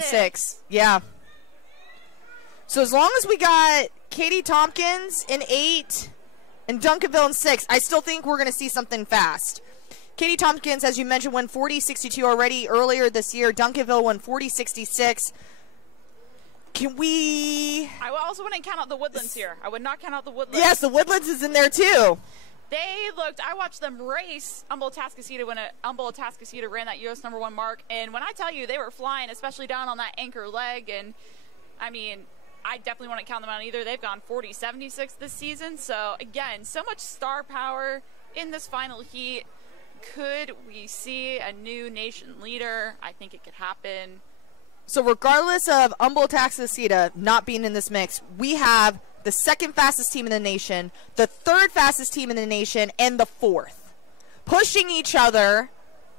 6. Yeah. So as long as we got Katy Tompkins in 8 and Duncanville in 6, I still think we're going to see something fast. Katy Tompkins, as you mentioned, won 40-62 already earlier this year. Duncanville won 40-66. Can we... I also wouldn't count out the Woodlands here. I would not count out the Woodlands. Yes, the Woodlands is in there too. They looked, I watched them race Humboldt-Atascocita when Humboldt-Atascocita ran that U.S. #1 mark. And when I tell you they were flying, especially down on that anchor leg, and I mean, I definitely wouldn't count them out either. They've gone 40-76 this season. So again, so much star power in this final heat. Could we see a new nation leader? I think it could happen. So regardless of Humboldt-Atascocita not being in this mix, we have the second fastest team in the nation, the third fastest team in the nation, and the fourth, pushing each other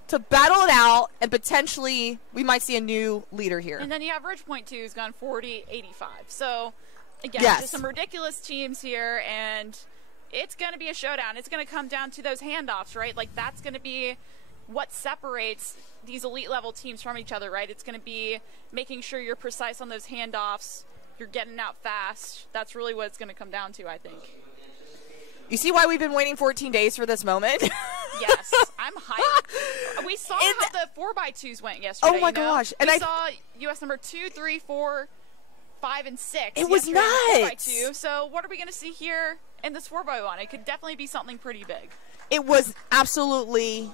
to battle it out, and potentially we might see a new leader here. And then you have Ridgepoint, too, who's gone 40-85. So, again, yes, just some ridiculous teams here, and it's going to be a showdown. It's going to come down to those handoffs, right? Like, that's going to be what separates these elite-level teams from each other, right? It's going to be making sure you're precise on those handoffs, you're getting out fast. That's really what it's going to come down to, I think. You see why we've been waiting 14 days for this moment? Yes, I'm hyped. We saw how the 4x2s went yesterday. Oh my gosh. And we saw U.S. number 2, 3, 4, 5, and 6. It was nuts. 4x2. So what are we going to see here in this 4x1? It could definitely be something pretty big. It was absolutely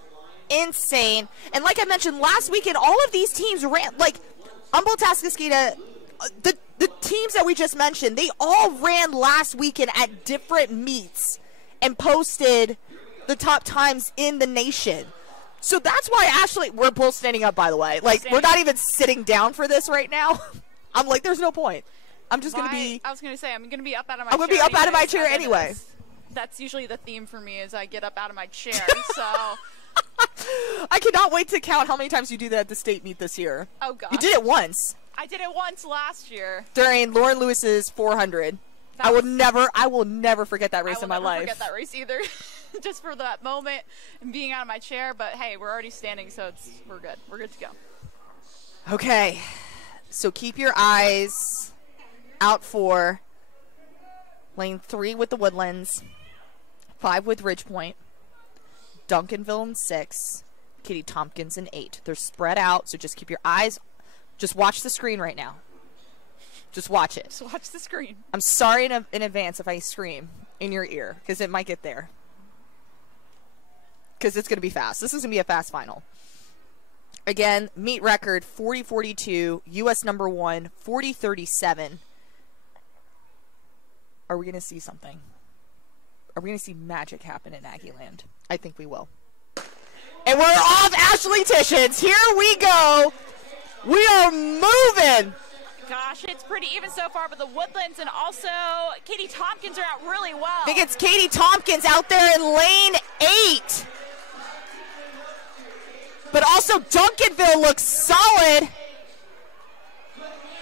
insane. And like I mentioned last weekend, all of these teams ran, like Humboldt-Atascocita, the teams that we just mentioned, they all ran last weekend at different meets and posted the top times in the nation. So that's why, Ashley, we're both standing up, by the way. Like, we're not even sitting down for this right now. I'm like, there's no point. I'm just going to be... I was going to say, I'm going to be up out of my chair. I'm going to be up out of my chair anyway. That's usually the theme for me, is I get up out of my chair, so... I cannot wait to count how many times you do that at the state meet this year. Oh, gosh. You did it once. I did it once last year. During Lauren Lewis's 400. I will never forget that race in my life. I will never forget that race either. Just for that moment and being out of my chair. But hey, we're already standing, so we're good. We're good to go. Okay. So keep your eyes out for lane 3 with the Woodlands, 5 with Ridgepoint, Duncanville in 6, Katy Tompkins in 8. They're spread out, so just keep your eyes. Just watch the screen right now. Just watch it. Just watch the screen. I'm sorry in advance if I scream in your ear, because it might get there. Because it's going to be fast. This is going to be a fast final. Again, meet record 40-42, U.S. #1, 40-37. Are we going to see something? Are we going to see magic happen in Aggieland? I think we will. And we're off Ashley Tishins. Here we go. We are moving. Gosh, it's pretty even so far, but the Woodlands and also Katy Tompkins are out really well. I think it's Katy Tompkins out there in lane 8. But also Duncanville looks solid.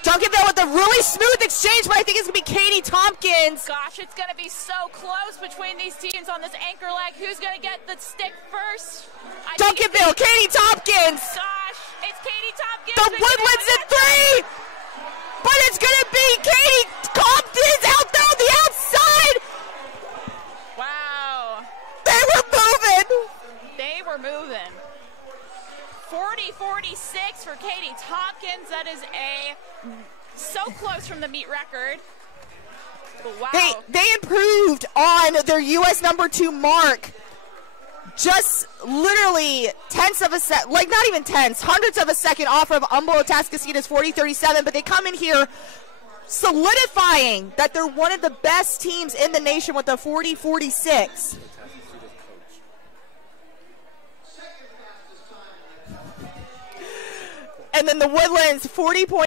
Duncanville with a really smooth exchange, but I think it's going to be Katy Tompkins. Gosh, it's going to be so close between these teams on this anchor leg. Who's going to get the stick first? Duncanville, Katy Tompkins. Gosh, it's Katy Tompkins. The Woodlands in 3. But it's going to be Katy Tompkins out there on the outside. Wow. They were moving. They were moving. 40-46 for Katy Tompkins. That is so close from the meet record. But wow. They improved on their U.S. #2 mark. Just literally tenths of a second, like not even tenths, hundredths of a second off of Humboldt-Atascocita's 40-37, but they come in here solidifying that they're one of the best teams in the nation with a 40-46. And then the Woodlands 40 points.